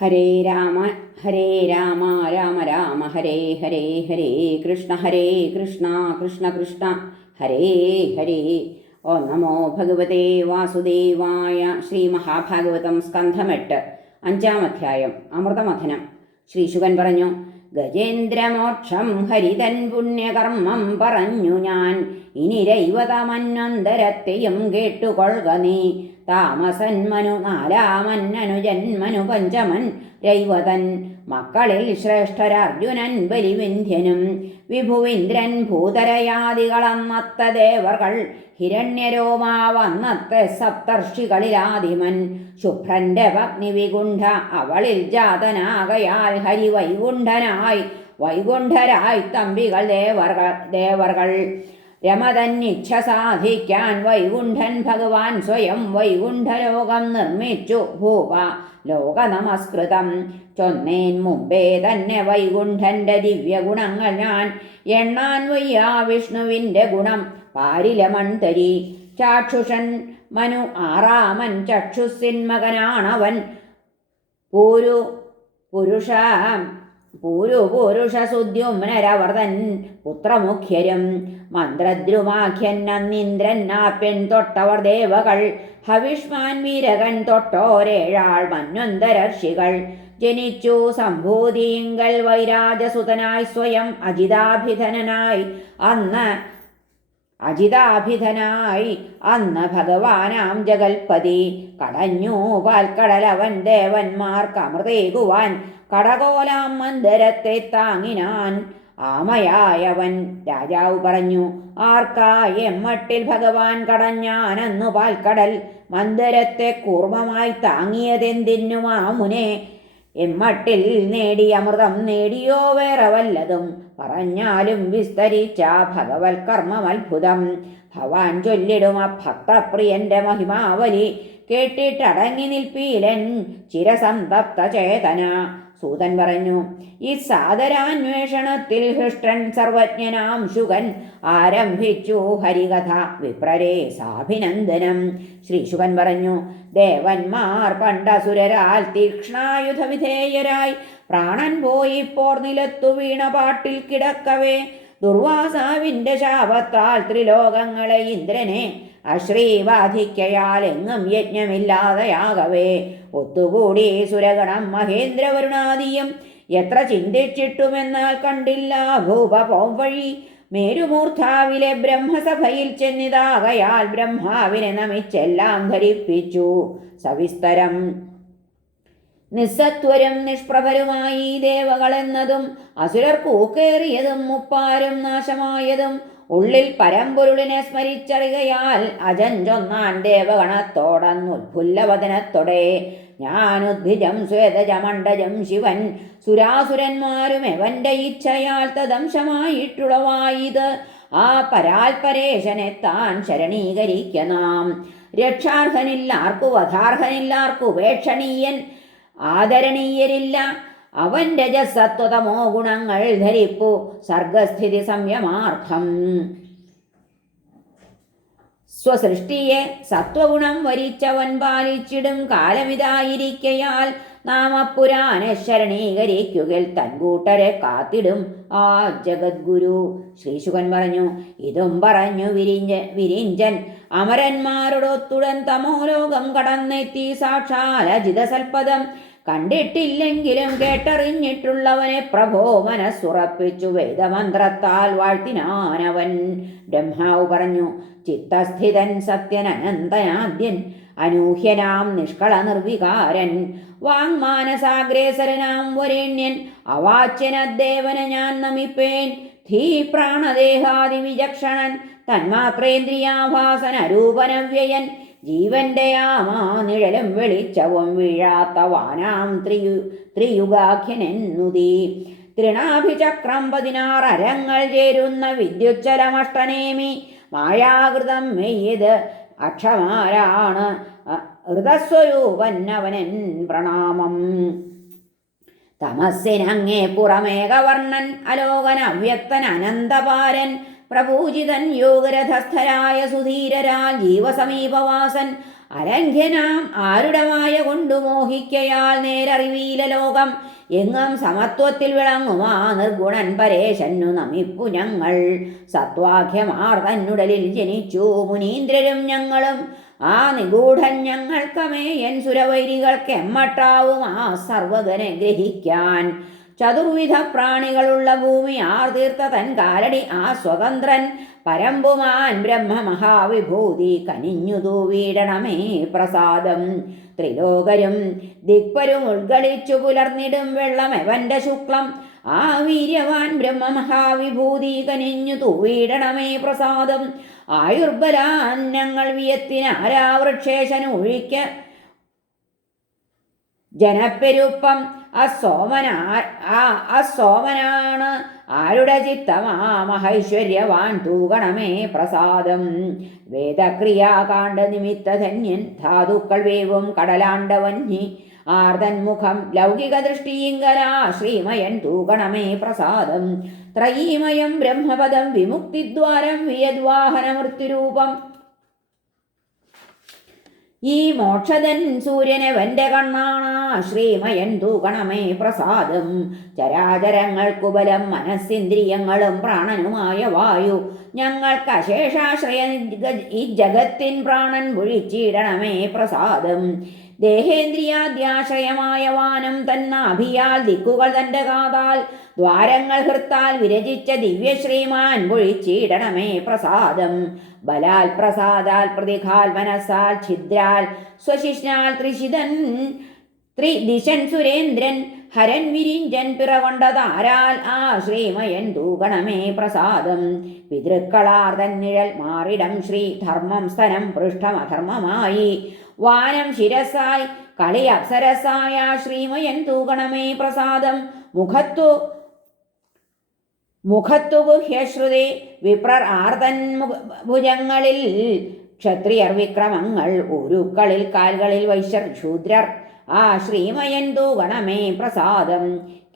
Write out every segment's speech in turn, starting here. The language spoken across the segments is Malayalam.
ഹരേ രാമ ഹരേ രാമ രാമ രാമ ഹരേ ഹരേ ഹരേ കൃഷ്ണ ഹരേ കൃഷ്ണ കൃഷ്ണ കൃഷ്ണ ഹരേ ഹരേ. ഓ നമോ ഭഗവതേ വാസുദേവായ ശ്രീ മഹാഭാഗവതം സ്കന്ധമെട്ട് അഞ്ചാം അധ്യായം അമൃതമഥനം. ശ്രീശുകൻ പറഞ്ഞു ഗജേന്ദ്രമോക്ഷം ഹരിതൻ പുണ്യകർമ്മം പറഞ്ഞു ഞാൻ. ഇനി രൈവതമന്നന്തരത്തെയും കേട്ടുകൊള്ളുക നീ. താമസന്മനു നാലാമന്നനു ജന്മനു പഞ്ചമൻ രൈവതൻ. മക്കളിൽ ശ്രേഷ്ഠരർജുനൻ ബലിവിന്ധ്യനും വിഭുവിന്ദ്രൻ ഭൂതരയാദികളന്നത്ത ദേവർകൾ ഹിരണ്യരോമാവന്നത്തെ സപ്തർഷികളിലാദിമൻ ശുഭ്രന്റെ പത്നി വികുണ്ഠ അവളിൽ ജാതനാകയാൽ ഹരിവൈകുണ്ഠനായി വൈകുണ്ഠരായി തമ്പികൾ ദേവർകൾ ദേവർകൾ. രമതന്നിച്ഛ വൈകുണ്ഠൻ ഭഗവാൻ സ്വയം വൈകുണ്ഠലോകം നിർമ്മിച്ചു. ഭൂപ ലോക നമസ്കൃതം ചൊന്നേൻ മുമ്പേ തന്നെ വൈകുണ്ഠന്റെ ദിവ്യഗുണങ്ങൾ ഞാൻ എണ്ണാൻ വയ്യാ വിഷ്ണുവിന്റെ ഗുണം. പാരിലമൺതരി ചാക്ഷുഷൻ മനു ആറാമൻ ചക്ഷുസിൻ മകനാണവൻ. പൂരു പുരുഷ പൂരു പുരുഷസുദ്യുമ്നരവർതൻ പുത്രമുഖ്യരും മന്ത്രദ്രുമാഖ്യൻ അന്നിന്ദ്രൻ ആ പെൺ തൊട്ടവർ ദേവകൾ. ഹവിഷ്മാൻ വീരകൻ തൊട്ടോരേഴാൾ മന്വന്തരർഷികൾ. ജനിച്ചു സംഭൂതിയിങ്കൽ വൈരാജസുതനായി സ്വയം അജിതാഭിധനായി അന്ന് അജിതാഭിധനായി അന്ന് ഭഗവാനാം ജഗൽപതി. കടഞ്ഞു പാൽക്കടലവൻ ദേവന്മാർക്ക് അമൃതേകുവാൻ കടകോലാം മന്ദരത്തെ താങ്ങിനാൻ ആമയായവൻ. രാജാവ് പറഞ്ഞു ആർക്കായ എമ്മട്ടിൽ ഭഗവാൻ കടഞ്ഞാനെന്നു പാൽക്കടൽ മന്ദരത്തെ കൂർമ്മമായി താങ്ങിയതെന്തിനു മാമുനെ? എമ്മട്ടിൽ നേടി അമൃതം നേടിയോ വേറെ വല്ലതും? പറഞ്ഞാലും വിസ്തരിച്ച ഭഗവത് കർമ്മമത്ഭുതം ഭവാൻ ചൊല്ലിടും ഭക്തപ്രിയന്റെ മഹിമാവലി. കേട്ടിട്ടടങ്ങി നിൽപ്പീലൻ ചിരസന്തപ്ത ചേതന സൂതൻ പറഞ്ഞു ഈ സാദരാന്വേഷണത്തിൽ ഹൃഷ്ടൻ സർവജ്ഞനാം ശുകൻ ആരംഭിച്ചു ഹരികഥ. വിപ്രരേ സാഭിനന്ദനം ശ്രീശുകൻ പറഞ്ഞു ദേവന്മാർ പണ്ടസുരരാൽ തീക്ഷ്ണായുധ വിധേയരായി പ്രാണൻ പോയി പോർ നിലത്തു വീണ പാട്ടിൽ കിടക്കവേ. ദുർവാസാവിന്റെ ശാപത്താൽ ത്രിലോകങ്ങളെ ഇന്ദ്രനെ അശ്രീബാധിക്കയാൽ എങ്ങും യജ്ഞമില്ലാതെയാകവേ. ഒത്തുകൂടി സുരഗണം മഹേന്ദ്രവരുണാദിയും എത്ര ചിന്തിച്ചിട്ടുമെന്നാൽ കണ്ടില്ല. ഭൂപ പോംവഴി മേരുമൂർധാവിലെ ബ്രഹ്മസഭയിൽ ചെന്നിതാകയാൽ ബ്രഹ്മാവിനെ നമിച്ചെല്ലാം ധരിപ്പിച്ചു. സവിസ്തരം. നിസ്സത്വരും നിഷ്പ്രഭരുമായി ദേവകളെന്നതും അസുരർ കൂക്കേറിയതും മുപ്പാരും നാശമായതും ഉള്ളിൽ പരമ്പൊരുളിനെ സ്മരിച്ചറികയാൽ അജഞ്ചൊന്നാൻ ദേവഗണത്തോടന്നുത്ഫുല്ലവദനത്തോടെ ഞാനുദ്ഭിജം ശ്വേതജമണ്ഡജം ശിവൻ സുരാസുരന്മാരും എവന്റെ ഇച്ഛയാൽ തദംശമായിട്ടുളവായത്. ആ പരാൽപരേശനെ താൻ ശരണീകരിക്കണം രക്ഷാർഹനില്ലാർക്കു വധാർഹനില്ലാർക്കു ഉപേക്ഷണീയൻ. ആദരണീയരില്ല. അവൻ രജസത്വതമോ ഗുണങ്ങൾ ധരിപ്പു. സർഗസ്ഥിതി സംയമാർത്ഥം. സ്വസൃഷ്ടിയെ സത്വഗുണം വരിച്ചവൻ പാലിച്ചിടും കാലമിതായിരിക്കയാൽ നാമപുരാന ശരണീകരിക്കുക തൻകൂട്ടരെ കാത്തിടും. ആ ജഗദ്ഗുരു ശ്രീശുഖൻ പറഞ്ഞു ഇതും പറഞ്ഞു വിരിഞ്ച വിരിഞ്ചൻ. അമരന്മാരോടൊത്തുടൻ തമോലോകം കടന്നെത്തി. സാക്ഷാൽ അജിതസൽപദം കണ്ടിട്ടില്ലെങ്കിലും കേട്ടറിഞ്ഞിട്ടുള്ളവനെ പ്രഭോ മനസ്സുറപ്പിച്ചു വേദമന്ത്രത്താൽ വാഴ്ത്തിനാനവൻ. ബ്രഹ്മാവ് പറഞ്ഞു ചിത്തസ്ഥിതൻ സത്യൻ അനന്തനാദ്യൻ അനൂഹ്യനാം നിഷ്കള നിർവികാരൻ വാങ്മാനസാഗ്രേസരനാം വരേണ്യൻ അവാച്യനദ്ദേവന ഞാൻ നമിപ്പേൻ ധീ പ്രാണദേഹാദി വിചക്ഷണൻ തന്മാത്രേന്ദ്രിയാഭാസന അരൂപനവ്യയൻ ജീവന്റെ ആമാ നിഴലും വെളിച്ചവും വീഴാത്ത വാനാം ത്രിയു ത്രിയുഗാഖ്യനെന്നുതി. തൃണാഭിചക്രം പതിനാറ് അരങ്ങൾ ചേരുന്ന വിദ്യുജ്ജലമഷ്ടനേമി മായാകൃതം മെയ്യത് അക്ഷമാരാണ്. ഹൃതസ്വരൂപന്നവനൻ പ്രണാമം. തമസ്സിനങ്ങേ പുറമേകവർണൻ അലോകൻ അവ്യക്തൻ അനന്തപാരൻ പ്രപൂജിതൻ യോഗരഥസ്ഥരായ സുധീരരാൽ ജീവസമീപവാസൻ. അലംഘ്യനാം ആരുടമായ കൊണ്ടു മോഹിക്കയാൽ നേരറിവീല ലോകം. എങ്ങും സമത്വത്തിൽ വിളങ്ങുമാ നിർഗുണൻ പരേശന്നു നമിപ്പു ഞങ്ങൾ. സത്വാഖ്യമാർ തന്നുടലിൽ ജനിച്ചു മുനീന്ദ്രരും ഞങ്ങളും. ആ നിഗൂഢൻ ഞങ്ങൾക്കമേയൻ സുരവൈരികൾക്ക് എമ്മട്ടാവും ആ സർവകനെ ഗ്രഹിക്കാൻ. ചതുർവിധ പ്രാണികളുള്ള ഭൂമി ആർ തീർത്ത തൻ കാലടി ആ സ്വതന്ത്രൻ. പരമ്പുമാൻ ബ്രഹ്മമഹാവിഭൂതി കനിഞ്ഞു തൂവീടണമേ പ്രസാദം. ത്രിലോകരും ദിക്പരും ഉൾഗളിച്ചു പുലർന്നിടും വെള്ളം എവന്റെ ശുക്ലം. ആ വീര്യവാൻ ബ്രഹ്മ മഹാവിഭൂതി കനിഞ്ഞു തൂവീടണമേ പ്രസാദം. ആയുർബലാൻ ഞങ്ങൾ വിയത്തിനാരാവൃക്ഷേശന് ഒഴിക്ക. ജനപ്പെരുപ്പം അസോമനാ ആ അസോമനാണ്. ആരുടെ ചിത്തമാ? മഹൈശ്വര്യവാൻ തൂകണമേ പ്രസാദം. വേദക്രിയാകാണ്ഡ നിമിത്തധന്യൻ ധാതുക്കൾ വേവും കടലാണ്ടവന്നി ആർദൻമുഖം ലൗകിക ദൃഷ്ടിയിങ്കലാ ശ്രീമയൻ തൂകണമേ പ്രസാദം. ത്രയീമയം ബ്രഹ്മപദം വിമുക്തിദ്വാരം വിയദ്വാഹന മൃത്യുരൂപം ഈ മോക്ഷതൻ സൂര്യനവന്റെ കണ്ണാണ. ശ്രീമയൻ തൂകണമേ പ്രസാദം. ചരാചരങ്ങൾക്കു ബലം മനസ്സിന്ദ്രിയങ്ങളും പ്രാണനുമായ വായു. ഞങ്ങൾക്ക് അശേഷാശ്രയ ഈ ജഗത്തിൻ പ്രാണൻ പൊഴിച്ചിടണമേ പ്രസാദം. ദേഹേന്ദ്രിയാദ്യാശ്രയമായ വാനം തന്നാഭിയാൽ ദിക്കുകൾ തന്റെ കാതാൽ ദ്വാരങ്ങൾ ഹൃത്താൽ വിരചിച്ച ദിവ്യശ്രീമാൻ പൊഴിച്ചിടണമേ പ്രസാദം. ബലാൽ പ്രസാദാൽ പ്രതിഘാൽ മനസ്സാൽ ഛിദ്രാൽ സ്വശിഷ്ണാൽ ത്രിശിതൻ ത്രിദിശൻ സുരേന്ദ്രൻ ഹരൻ വിരിഞ്ചൻ പിറകൊണ്ടതാരാൽ ആ ശ്രീമയൻ തൂകണമേ പ്രസാദം. പിതൃക്കളാർ തന്നിഴൽ മാറിടം ശ്രീ ധർമ്മം സ്ഥലം പൃഷ്ഠമധർമ്മമായി. വാനം ശിരസായി കളി അപ്സരസായ ശ്രീമയൻ തൂകണമേ പ്രസാദം. മുഖത്തു മുഖത്തു ഗുഹ്യശ്രുതി വിപ്രർ ആർതൻ ഭുജങ്ങളിൽ. ക്ഷത്രിയർ വിക്രമങ്ങൾ ഉരുക്കളിൽ കാൽകളിൽ വൈശ്യർ ശൂദ്രർ. ആ ശ്രീമയൻ തൂകണമേ പ്രസാദം.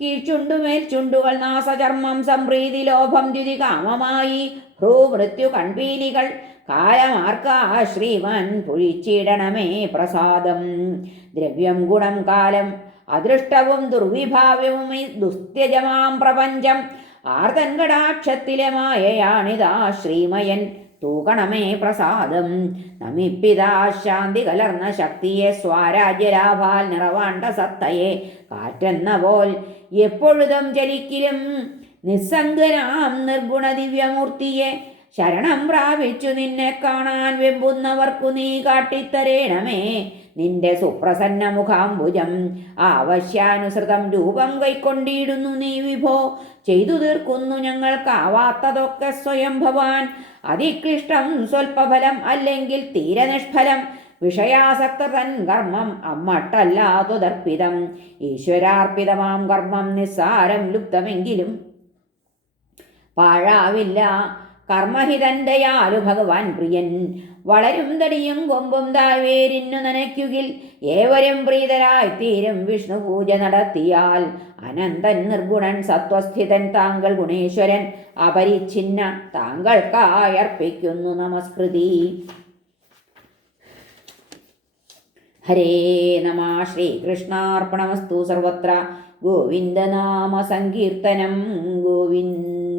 കീഴ്ചുണ്ടുമേൽ ചുണ്ടുകൾ നാസചർമ്മം സംപ്രീതി ലോഭം ദ്യുതി കാമമായി. ഭ്രൂമൃത്യു കൺപീലികൾ കാലമാർക്കാ ശ്രീവൻ പൊഴിച്ചിടണമേ പ്രസാദം. ദ്രവ്യം ഗുണം കാലം അദൃഷ്ടവും ദുർവിഭാവ്യവും ദുസ്ത്യജമാം പ്രപഞ്ചം. ആർത്തൻകടാക്ഷത്തിലെ മായയാണിതാ ശ്രീമയൻ തൂകണമേ പ്രസാദം. നമിപ്പിതാ ശാന്തി കലർന്ന ശക്തിയെ സ്വാരാജ്യലാഭാൽ നിറവാണ്ട സത്തയെ കാറ്റെന്ന പോൽ എപ്പോഴും ചലിക്കലും നിസ്സംഗനാം നിർഗുണ ദിവ്യമൂർത്തിയെ ശരണം പ്രാപിച്ചു നിന്നെ കാണാൻ വെമ്പുന്നവർക്കു നീ കാട്ടിത്തരേണമേ. നിന്റെ സുപ്രസന്ന മുഖാംബുജം ആവശ്യാനുസൃതം രൂപം കൈക്കൊണ്ടിടുന്നു നീ വിഭോ. ചെയ്തു തീർക്കുന്നു ഞങ്ങൾക്കാവാത്തതൊക്കെ സ്വയം ഭവാൻ. അതിക്ലിഷ്ടം സ്വൽപ്പഫലം അല്ലെങ്കിൽ തീരെ നിഷ്ഫലം വിഷയാസക്ത തൻ കർമ്മം അമ്മട്ടല്ലാതുതർപ്പിതം. ഈശ്വരാർപ്പിതമാം കർമ്മം നിസ്സാരം ലുപ്തമെങ്കിലും പാഴാവില്ല. കർമ്മഹിതന്റെയാലു ഭഗവാൻ പ്രിയൻ. വളരും തടിയും കൊമ്പും താവേരിന്നു നനയ്ക്കുകിൽ ഏവരും പ്രീതരായി തീരും വിഷ്ണു പൂജ നടത്തിയാൽ അനന്തൻ നിർഗുണൻ സത്വസ്ഥിതൻ താങ്കൾ ഗുണേശ്വരൻ അപരിച്ഛിന്ന താങ്കൾക്കായർപ്പിക്കുന്നു നമസ്കൃതി. ഹരേ നമ ശ്രീകൃഷ്ണാർപ്പണമസ്തു സർവത്ര. ഗോവിന്ദനാമ സങ്കീർത്തനം